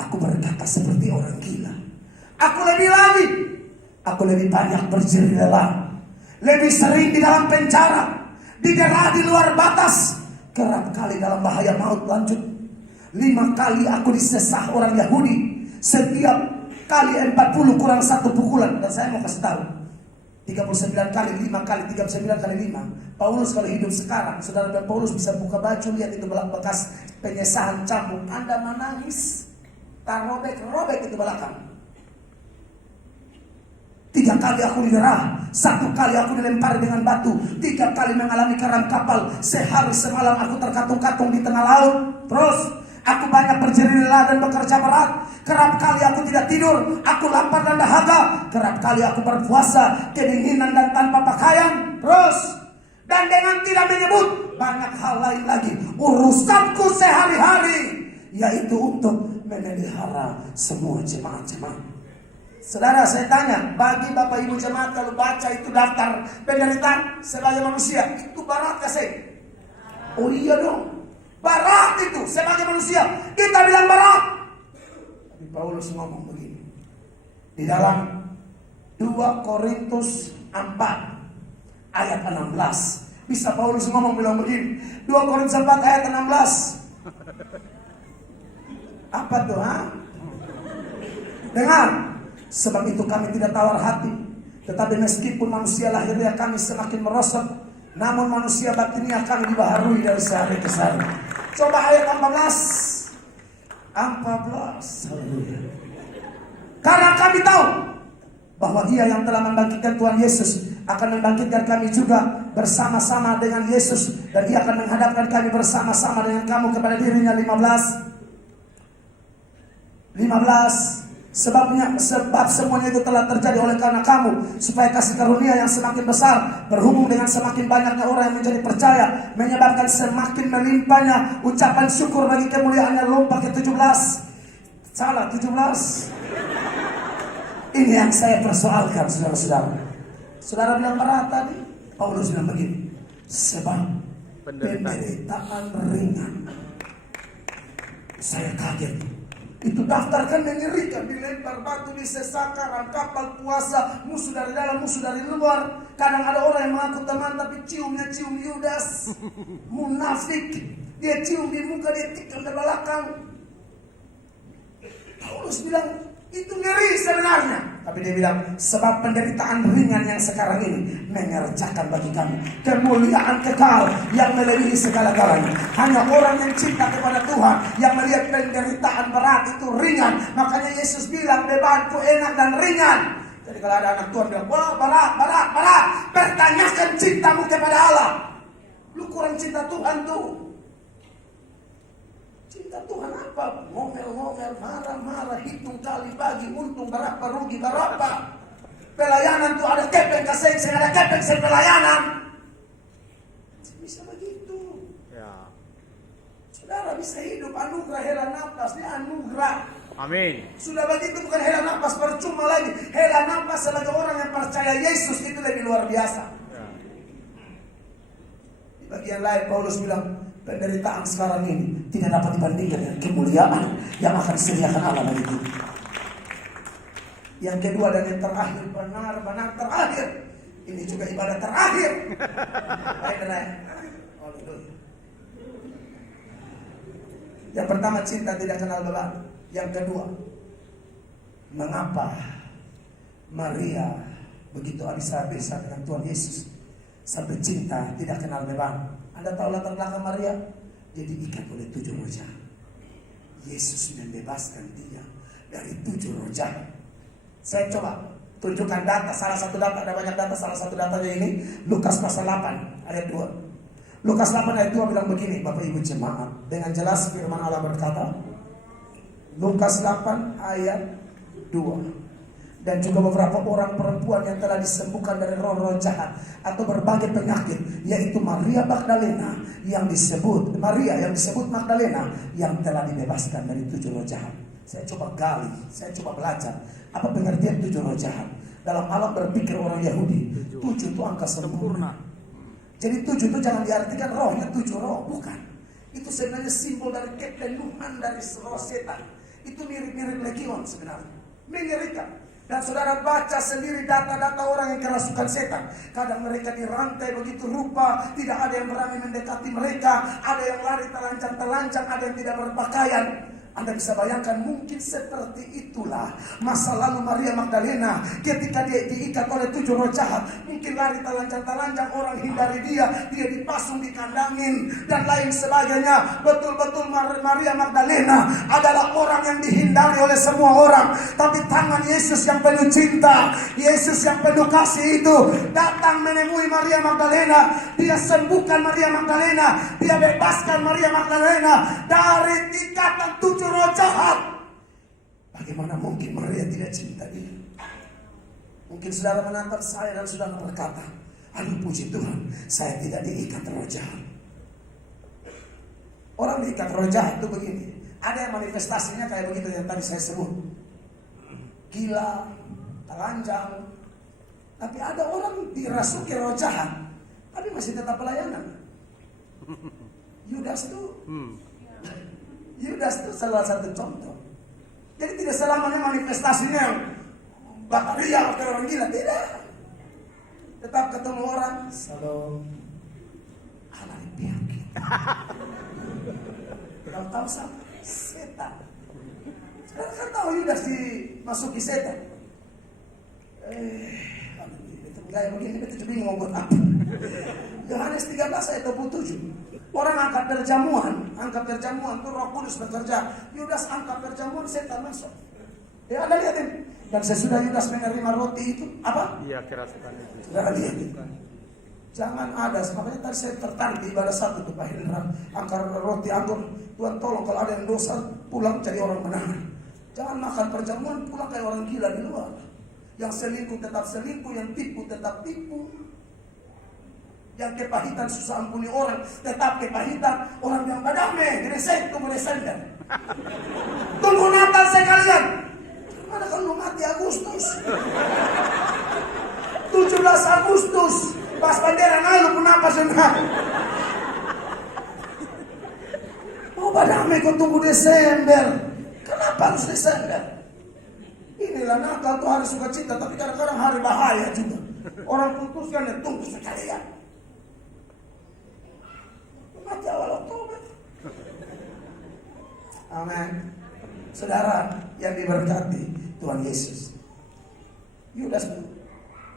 Aku berkata seperti orang gila. Aku lebih lagi. Aku lebih banyak berjerih lelah. Lebih sering di dalam penjara. Didera di luar batas. Kerap kali dalam bahaya maut. Lanjut. 5 kali aku disesah orang Yahudi. Setiap kali 40 kurang 1 pukulan. Dan saya mau kasih tahu. 39 kali 5 kali 39 kali 5. Paulus kalau hidup sekarang, saudara dan Paulus bisa buka baju, lihat itu bekas penyesahan cambuk. Anda menangis, tak robek itu belakang. 3 kali aku didera, 1 kali aku dilempari dengan batu, 3 kali mengalami karam kapal, sehari semalam aku terkatung-katung di tengah laut. Terus aku banyak berjerih lelah dan bekerja berat. Kerap kali aku tidak tidur, aku lapar dan dahaga. Kerap kali aku berpuasa, kedinginan dan tanpa pakaian. Terus, dan dengan tidak menyebut banyak hal lain lagi, urusanku sehari-hari, yaitu untuk memelihara semua jemaat-jemaat. Saudara, saya tanya, bagi Bapak Ibu jemaat kalau baca itu daftar penderitaan sebagai manusia, itu berat kasih? Oh iya dong, berat itu sebagai manusia. Kita bilang berat. Tapi Paulus ngomong begini di dalam 2 Korintus 4 ayat 16. Bisa Paulus ngomong bilang begini, 2 Korintus 4 ayat 16. Apa tuh, ha? Dengar. Sebab itu kami tidak tawar hati. Tetapi meskipun manusia lahirnya kami semakin merosot, namun manusia batinnya kami dibaharui dari sehari ke sehari. Coba ayat 14. 14. Karena kami tahu bahwa Dia yang telah membangkitkan Tuhan Yesus akan membangkitkan kami juga bersama-sama dengan Yesus, dan Dia akan menghadapkan kami bersama-sama dengan kamu kepada dirinya. 15. Sebab semuanya itu telah terjadi oleh karena kamu, supaya kasih karunia yang semakin besar berhubung dengan semakin banyaknya orang yang menjadi percaya, menyebabkan semakin melimpahnya ucapan syukur bagi kemuliaannya. Lupa ke 17. Salah, 17. Ini yang saya persoalkan, saudara-saudara. Saudara bilang berat tadi, Paulus bilang begini, sebab penderitaan ringan. Saya kaget. Itu daftarkan mengerikan, dilempar batu, disesat, karam kapal, puasa, musuh dari dalam, musuh dari luar. Kadang ada orang yang mengaku teman tapi ciumnya cium Yudas, munafik. Dia cium di muka, dia tikam di belakang. Paulus bilang itu ngeri sebenarnya, tapi dia bilang sebab penderitaan ringan yang sekarang ini mengerjakan bagi kami kemuliaan kekal yang melebihi segala-galanya. Hanya orang yang cinta kepada Tuhan yang melihat penderitaan berat itu ringan. Makanya Yesus bilang bebanku enak dan ringan. Jadi kalau ada anak Tuhan bilang wah berat, pertanyakan cintamu kepada Allah. Lu kurang cinta Tuhan tuh. Cinta Tuhan apa? Ngomel-ngomel, marah-marah, hitung kali bagi, untung berapa, rugi berapa. Pelayanan tuh ada kepeng kasih, ada kepeng saya pelayanan. Bisa begitu. Ya. Saudara bisa hidup anugerah hela nafas, ini anugerah. Amin. Sudah begitu bukan hela nafas percuma lagi. Hela nafas sebagai orang yang percaya Yesus itu lebih luar biasa. Ya. Di bagian lain Paulus bilang, penderitaan sekarang ini tidak dapat dibandingkan dengan kemuliaan yang akan disediakan Allah bagi kita. Yang kedua dan yang terakhir, benar-benar terakhir. Ini juga ibadah terakhir. Yang pertama, cinta tidak kenal beban. Yang kedua, mengapa Maria begitu habis-habisan dengan Tuhan Yesus sampai cinta tidak kenal beban? Anda tahu latar belakang Maria? Jadi diikat oleh 7 roja. Yesus membebaskan dia dari 7 roja. Saya coba tunjukkan data, salah satu data, ada banyak data, salah satu datanya ini Lukas pasal 8 ayat 2. Lukas 8 ayat 2 bilang begini, Bapak Ibu jemaat, dengan jelas firman Allah berkata, Lukas 8 ayat 2. Dan juga beberapa orang perempuan yang telah disembuhkan dari roh-roh jahat atau berbagai penyakit, yaitu Maria Magdalena yang disebut Magdalena yang telah dibebaskan dari 7 roh jahat. Saya coba gali, saya coba belajar apa pengertian 7 roh jahat. Dalam alam berpikir orang Yahudi, 7 itu angka sempurna. Jadi 7 itu jangan diartikan rohnya 7 roh, bukan. Itu sebenarnya simbol dari kepenuhan dari roh setan. Itu mirip-mirip legion sebenarnya, mengerikan. Dan saudara baca sendiri data-data orang yang kerasukan setan. Kadang mereka dirantai begitu rupa, tidak ada yang berani mendekati mereka. Ada yang lari telanjang-telanjang, ada yang tidak berpakaian. Anda bisa bayangkan mungkin seperti itulah masa lalu Maria Magdalena ketika dia diikat oleh 7 roh jahat. Mungkin lari telanjang-telanjang, orang hindari dia dipasung, dikandangin dan lain sebagainya. Betul-betul Maria Magdalena adalah orang yang dihindari oleh semua orang. Tapi tangan Yesus yang penuh cinta, Yesus yang penuh kasih itu datang menemui Maria Magdalena. Dia sembuhkan Maria Magdalena, dia bebaskan Maria Magdalena dari ikatan 7 roh jahat. Bagaimana mungkin Maria tidak cinta dia? Mungkin saudara menatap saya dan saudara berkata, aduh puji Tuhan, saya tidak diikat roh jahat. Orang diikat roh jahat itu begini, ada yang manifestasinya kayak begitu yang tadi saya sebut, gila, telanjang. Tapi ada orang dirasuki roh jahat, tapi masih tetap pelayanan. Yudas itu salah satu contoh. Jadi tidak selamanya manifestasinya yang bataria atau orang gila, tidak. Tetap ketemu orang, salam, anak penyakit. Tahu sama setan. Sekarang kan tahu Yudas dimasuki setan. Itu kayak begini, itu bingung mau buat apa. Yohanes 13 ayat 27. Orang angkat perjamuan tuh Roh Kudus bekerja. Yudas angkat perjamuan, setan masuk. Ya Anda lihatin. Dan sesudah Yudas menerima roti itu apa? Iya, kerasukan itu. Saudara lihat. Jangan ada, makanya tadi saya tertarik di ibadah satu tuh Pak Hendra. Angkat roti anggur. Tuhan tolong kalau ada yang dosa pulang jadi orang benar. Jangan makan perjamuan pulang kayak orang gila di luar. Yang selingkuh tetap selingkuh, yang tipu tetap tipu. Yang kepahitan susah ampuni orang, tetap kepahitan. Orang yang badame, geresek, tunggu Desember. Tunggu Natal sekalian. Mana kalau mati Agustus? 17 Agustus, pas bendera naik lu pun apa senang. Mau badame kau tunggu Desember. Kenapa harus Desember? Inilah Natal tuh hari sukacita, tapi kadang-kadang hari bahaya juga. Orang putuskan ya tunggu sekalian. Mati awal Oktober. Amin. Saudara yang diberkati Tuhan Yesus, Yudas,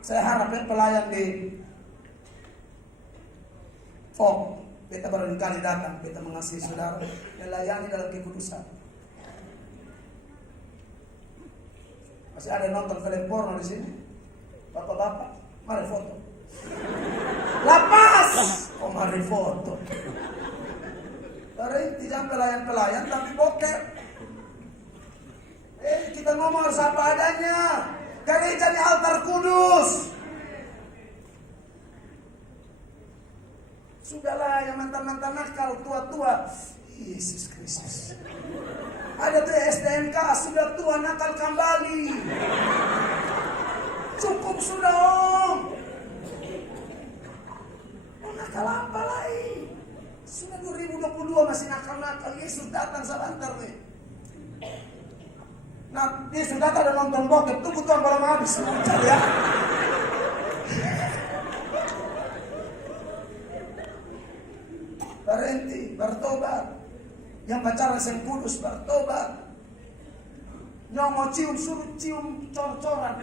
saya harap pelayan di Fok, kita barangkali datang, kita mengasihi saudara, melayani dalam kekudusan. Masih ada nonton film porno di sini, bapak-bapak, mari foto. Lapas, mari foto. Berhenti jangan pelayan-pelayan tapi bokep. Kita ngomong harus apa adanya. Gereja ini altar kudus. Sudahlah yang mantan-mantan nakal, tua-tua. Yesus Kristus. Ada tuh STNK, sudah tua nakal kembali. Cukup sudah om. Nakal apa lagi? Sudah 2022 masih nakal-nakal. Yesus datang sebentar nih. Nah, Yesus datang dan nonton bokep. Tunggu Tuhan belum habis. Lancar ya. Berhenti, bertobat. Yang pacaran sen kudus bertobat. Yang mau cium suruh cium cor-coran.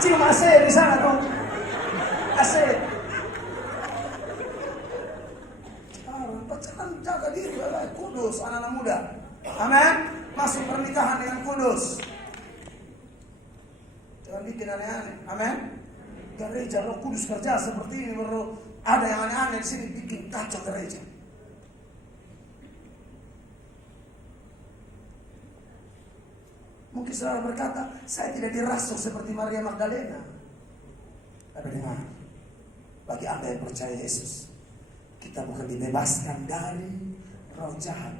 Cium AC di sana dong. AC. Pacaran jaga diri, kudus anak-anak muda. Amin. Masuk pernikahan dengan kudus. Jangan bikin aneh-aneh. Amin. Gereja Roh Kudus kerja seperti ini, baru ada yang aneh-aneh di sini bikin kacau gereja. Mungkin saudara berkata, saya tidak dirasuk seperti Maria Magdalena. Ada dengar, bagi Anda yang percaya Yesus, kita bukan dibebaskan dari roh jahat,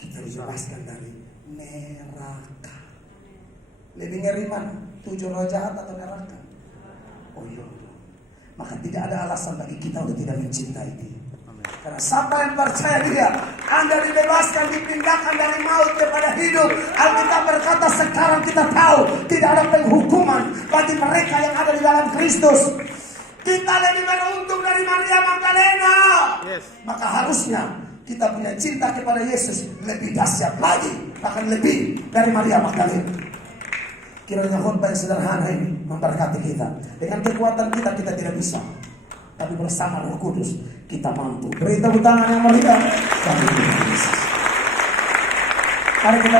kita dibebaskan dari neraka. Lebih ngeri mana? 7 roh jahat atau neraka? Oh iya. Maka tidak ada alasan bagi kita untuk tidak mencintai dia. Karena siapa yang percaya dia, Anda dibebaskan, dipindahkan dari maut kepada hidup. Alkitab berkata sekarang kita tahu tidak ada penghukuman bagi mereka yang ada di dalam Kristus. Kita lebih beruntung dari Maria Magdalena. Yes. Maka harusnya kita punya cinta kepada Yesus lebih dahsyat lagi, bahkan lebih dari Maria Magdalena. Kiranya khotbah yang sederhana ini memberkati kita. Dengan kekuatan kita tidak bisa, tapi bersama Roh Kudus kita mampu. Beri tepuk tangan yang meriah bagi Yesus. Mari kita